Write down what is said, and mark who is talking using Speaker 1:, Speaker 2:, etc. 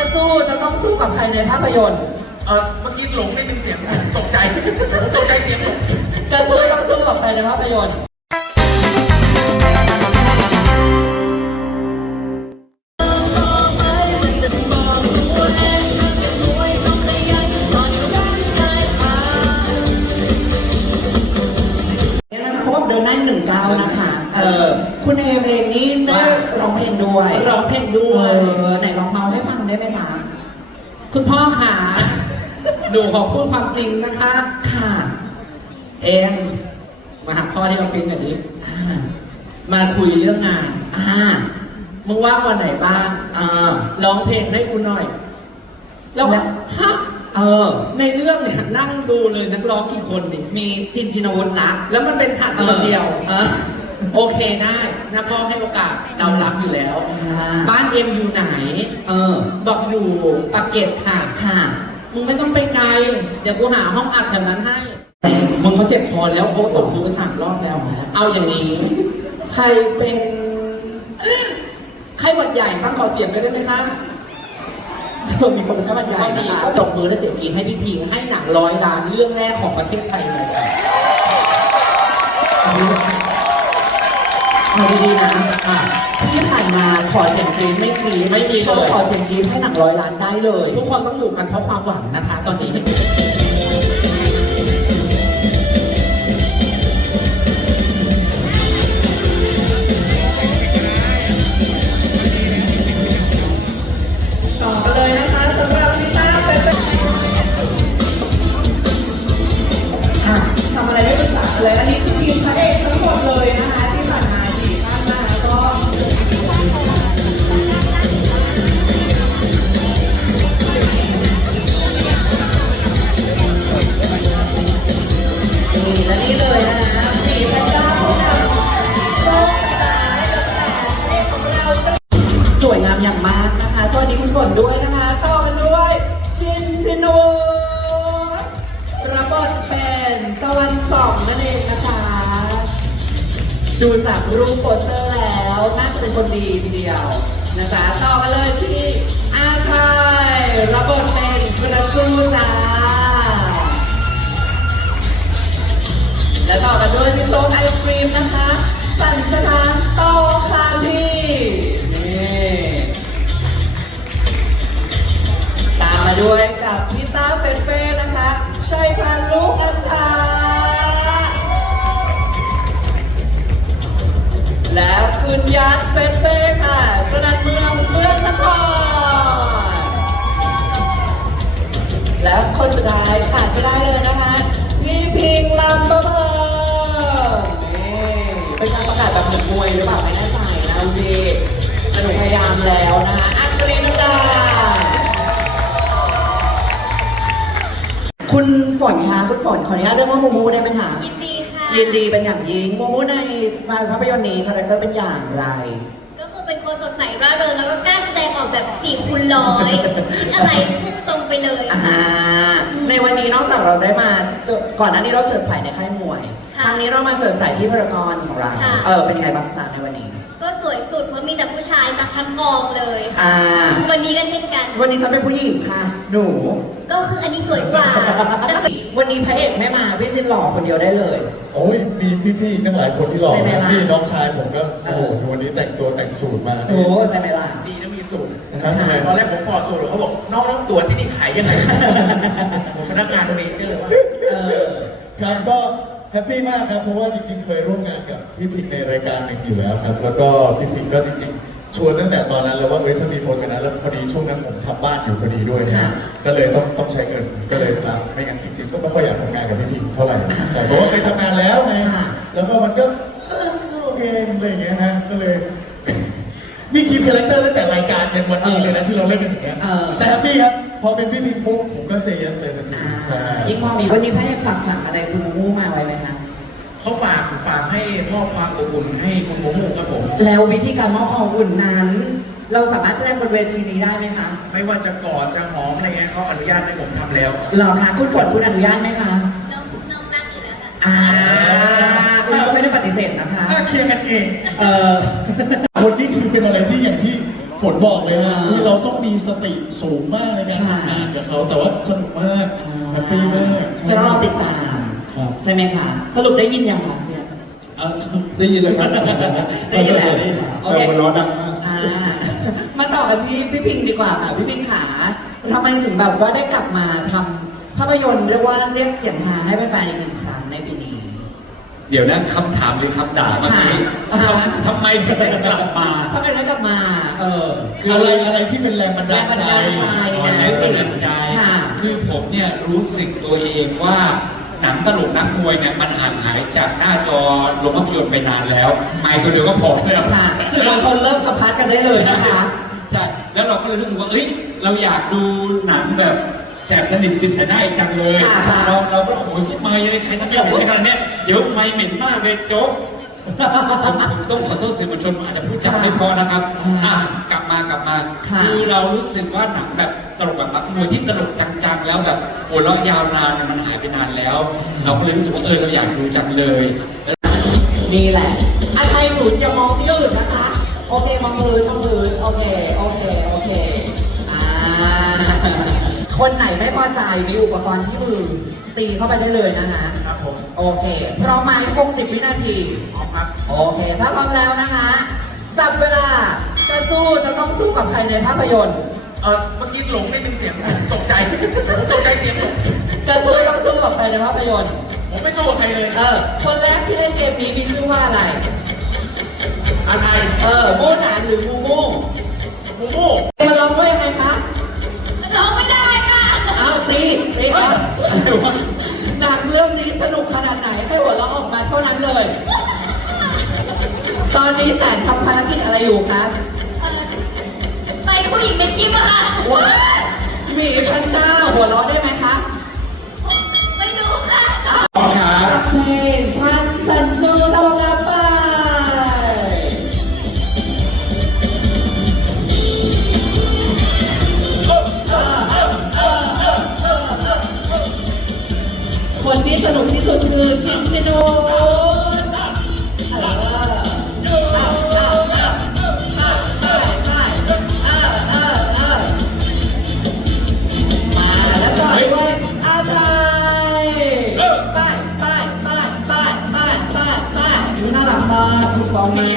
Speaker 1: สู้จะต้องสู้กับใครในภาพยนตร์
Speaker 2: เมื่อกี้หลงได้ยินเสียงตกใจผมตกใจเสียงหลง
Speaker 1: จะสู้ต้องสู้กับใครในภาพยนตร์เพราะว่าเดินได้19นะคะคุณเอเองนี่ได้ร้องเพลงด้วย
Speaker 3: ร้องเพลงด้วย
Speaker 1: ไหนลองเมาให้ฟังได้ไหมคะ
Speaker 3: คุณพ่อขาหนูขอพูดความจริงนะคะ
Speaker 1: ค่ะ
Speaker 3: เอ็มมาหาพ่อที่ออฟฟิศหน่อยดิมาคุยเรื่องงานมึงว่างวันไหนบ้างร้องเพลงให้กูหน่อยแล้วฮะในเรื่องเนี่ยนั่งดูเลยนักร้องกี่คนนี่
Speaker 1: มีชินวุฒิรัก
Speaker 3: แล้วมันเป็นขาดคนเดียวโอเคได้นะพ่อให้โอกาสเรารับอยู่แล้วบ้านเอ็มอยู่ไหนบอกอยู่ปากเกร็ดค่ะมึงไม่ต้องไปไกลเดี๋ยวกูหาห้องอัดแถวนั้นให้มึงเขาเจ็บคอแล้วเขาตบมือ3 รอบแล้วเอาอย่างนี้ใครเป็นไข้หวัดใหญ่บ้างขอเสียงไปได้ไหมคะ
Speaker 1: มีคนเป็นไข้หวัดใหญ่
Speaker 3: ก็มีก็ตบมือและเสียงกรี๊ดให้พี่พิงให้หนัง100 ล้านเรื่องแรกของประเทศไทยเลย
Speaker 1: เอาดีๆนะที่ผ่านมาขอเสียงกรี๊ดไม่กรี๊ด
Speaker 3: ไม่มีเลย
Speaker 1: ขอเสียงกรี๊ดให้หนัง100 ล้านได้เลย
Speaker 3: ทุกคนต้องอยู่กันเพราะความหวังนะคะตอนนี้
Speaker 1: ต่อกันเลยนะคะสำหรับพี่ต้าเป็นทำอะไรไม่ปรึกษาเลยอันนี้คือทีมพระเอกทั้งหมดเลยนะคะที่ผ่านมา4 ท่านนะคะก็และนี่เลยนะคะสีแพนด้าผู้นำโชคชะตาให้กับแสงทะเลของเราสวยงามอย่างมากนะคะสวัสดีคุณฝนด้วยนะคะต่อกันด้วยชินวุฒิรับบทเป็นตะวันส่องนั่นเองนะคะดูจากรูปโปสเตอร์แล้วน่าจะเป็นคนดีทีเดียวนะจ๊ะต่อกันเลยที่อาคายรับบทเป็นกระสู้จ้าและต่อกันด้วยพี่โจ๊กไอศครีมนะคะสันสถานโตคาทีนี่ตามมาด้วยกับพี่ต้าเฟนเฟ่นะคะชัยพันธุ์ลูกอันธาแล้วคุณยักษ์เฟนเฟ่ค่ะสนัดเมืองเมืองนครแล้วคนสุดท้ายขาดไม่ได้เลยนะคะพี่พิงลำประเบิดนี่เป็นการประกาศแบบหมุนมวยหรือเปล่าไม่แน่ใจนะพี่แต่หนูพยายามแล้วนะคะอัครีนุดาคุณฝนคะคุณฝนขออนุญาตเรื่องว่าโมโมได้ไหมคะ
Speaker 4: ยินดีค่ะ
Speaker 1: ยินดีเป็นอย่างยิ่งโมโมในภาพยนตร์นี้คาแรคเตอร์เป็นอย่างไร
Speaker 4: ก็คือเป็นคนสดใสร่าเริงแล้วก็กล้าแสดงออกแบบ4x100คิดอะไรพุ่งตรงไปเลย
Speaker 1: ในวันนี้นอกจากเราได้มาก่อนหน้านี้เราเฉิดฉายในค่ายมวยครั้งนี้เรามาเฉิดฉายที่พารากอนของเราเป็นไงบ้างจ๊ะในวันนี้
Speaker 4: ก็สวยสุดเพราะมีแต่ผู้ชายตักทั้งกองเลยวันนี้ก็เช่นกัน
Speaker 1: วันนี้ฉันเป็นผู้หญิงค่ะหนู
Speaker 4: ก็คืออันนี้สวยกว่า
Speaker 1: วันนี้พระเอกไม่มาพี่ชินหล่อคนเดียวได้เลย
Speaker 5: โอ้ยมีพี่ๆตั้งหลายคนที่หล่อพี่น้องชายผมก็โอ้โหวันนี้แต่งตัวแต่งสูทมา
Speaker 1: โอ้ใช่ไหมล่ะ
Speaker 2: ดีนะมีสูตรตอนแรกผมถอดสูตรเขาบอกน้องตัวที่นี่ขายยังไงผมพนักงานเมเจอร์ว่า
Speaker 5: ครับก็แฮปปี้มากครับเพราะว่าจริงๆเคยร่วมงานกับพี่พิงในรายการหนึ่งอยู่แล้วครับแล้วก็พี่พิงก็จริงๆชวนตั้งแต่ตอนนั้นแล้วว่าถ้ามีโปรเจกต์นั้นแล้วพอดีช่วงนั้นผมทำบ้านอยู่พอดีด้วยนะก็เลยต้องใช้เงินก็เลยครับไม่งั้นจริงๆก็ไม่ค่อยอยากทำงานกับพี่พิงเท่าไหร่แต่เพราะว่าเคยทำงานแล้วไงแล้วก็มันก็โอเคอะไรอย่างเงี้ยฮะก็เลยมีคีย์คาแรคเตอร์ตั้งแต่รายการเป็นวันนี้เลยนะที่เราเล่นกันอย่างเงี้ยแต่แฮปปี้ครับพอเป็นพี่พิงปุ๊บผมก็เซย์เยสเลยทันทีใช่
Speaker 1: ยิ่งพอมีวันนี้พระเอกฝากอะไรคุณมูมูมาไว้ไหมคะ
Speaker 2: เขาฝากให้มอบความอบอุ่นให้คุณโมโมครับผม
Speaker 1: แล้ววิธีการมอบความอบอุ่นนั้นเราสามารถแสดงบนเวทีนี้ได้ไหมคะ
Speaker 2: ไม่ว่าจะกอดจะหอมอะไรเงี้ยเขาอนุญาตให้ผมทำแล้ว
Speaker 1: หรอคะคุณฝนคุณอนุญาตไหมคะ
Speaker 4: น้องนั่งอยู่แล้วค่ะ
Speaker 1: คุณก็ไม่ได้ปฏิเสธนะคะ
Speaker 5: เคลียร์กันเองคนนี้คือเป็นอะไรที่อย่างที่แฝนบอกเลยนะคือเราต้องมีสติสูงมากในการทำงานกับเขาแต่ว่าสนุกมากแฮปปี้มาก
Speaker 1: ฉันรอติดตาม
Speaker 5: ครับ
Speaker 1: ใช่ไหมคะ สรุปได้ยินยังคะเนี่ย
Speaker 5: ได้ยินเลยครับ
Speaker 1: ได้ยินแล้วได้ยินแล้วโอเค
Speaker 5: แต่มันร้อนดังมาก
Speaker 1: มาต่อกันที่พี่พิงดีกว่าค่ะพี่พิงขาทำไมถึงแบบว่าได้กลับมาทำภาพยนตร์เรียกว่าเรียกเสียงฮาให้แฟนๆอีกหนึ่งครั้งในปีนี้
Speaker 6: เดี๋ยวนะคำถามหรือคำด่าเมื่อกี้
Speaker 1: ค่ะ
Speaker 6: ทำไมถึงได้กลับมา
Speaker 1: ถ้าเป็นได้กลับมา
Speaker 5: คืออะไรที่เป็นแรงบันดาลใจ
Speaker 1: แรงบันดาลใจ
Speaker 6: แรงบันดาลใจ
Speaker 1: ค่ะ
Speaker 6: คือผมเนี่ยรู้สึกตัวเองว่าหนังตลกนักมวยเนี่ยมันห่างหายจากหน้าจอโรงภาพยนตร์ไปนานแล้วไม่ตัวเดียวก็พอแล้ว
Speaker 1: ค่ะสื่อมวลชนเริ่มสัมภาษณ์กันได้เลยนะคะ
Speaker 6: ใช่ แล้วเราก็เลยรู้สึกว่า เอ้ย เราอยากดูหนังแบบแสบสนิทสิสนาอีกจังเลย
Speaker 1: ค่ะ
Speaker 6: เราก็โอ้โหคิดไม่เลยใครทำอย่างนี้ขนาดเนี้ยเดี๋ยวไม่เหม็นมากเลยโจ๊ก ผมต้องขอโทษสื่อมวลชนอาจจะพูดจาไม่พอนะครับกลับมา
Speaker 1: ค่ะ
Speaker 6: คือเรารู้สึกว่าหนังแบบตลกแบบนักมวยที่ตลกจังๆแล้วแบบโอ้เราะยาวนานเนี่ยมันหายไปนานแล้ว เราก็เลยรู้สึกว่าเราอยากดูจังเลย
Speaker 1: นี่แหละไอ้ใครหนุนจะมองที่อื่นนะคะ โอเคมองพื้นโอเคคนไหนไม่พอใจมีอุปกรณ์ที่มือตีเข้าไปได้เลยนะคะ
Speaker 2: ครับผม
Speaker 1: โอเคพร้อมไหม60 วินาที
Speaker 2: พร้อมครับ
Speaker 1: โอเค ถ้าพร้อมแล้วนะคะ จับเวลา จะต้องสู้กับใครในภาพยนตร์
Speaker 2: เมื่อกี้หลงได้ยินเสียงตกใจผมตกใจเสียง
Speaker 1: จะต้องสู้กับใครในภาพยนตร์
Speaker 2: ผมไม่สู้กับใครเลย
Speaker 1: คนแรกที่เล่นเกมนี้มีชื่อว่าอะไร
Speaker 2: อะไร
Speaker 1: มูหนานหรือมูมู
Speaker 2: มูมู
Speaker 1: มาลองด้วยยังไงคะ
Speaker 4: ร้องไม่ได้ค่ะ
Speaker 1: เอาตีครับหนังเรื่องนี้สนุกขนาดไหนให้หัวเราะออกมาเท่านั้นเลย ตอนนี้แสนทำภารกิจอะไรอยู่ครับ
Speaker 4: ไปกับผู้หญิงในคลิปอะค่ะ
Speaker 1: ว้าหมีพันต้าหัวเราะได้ไหมคะ
Speaker 4: ไม่รู้ค่ะ
Speaker 6: พร้อมครับ
Speaker 1: เพลงพันสันสูตะวันกลับไปคนที่สนุกที่สุดคือชินชิโนมาแล้วต่อด้วยอาไทยไปดูน่ารักมากถูกต้องไหม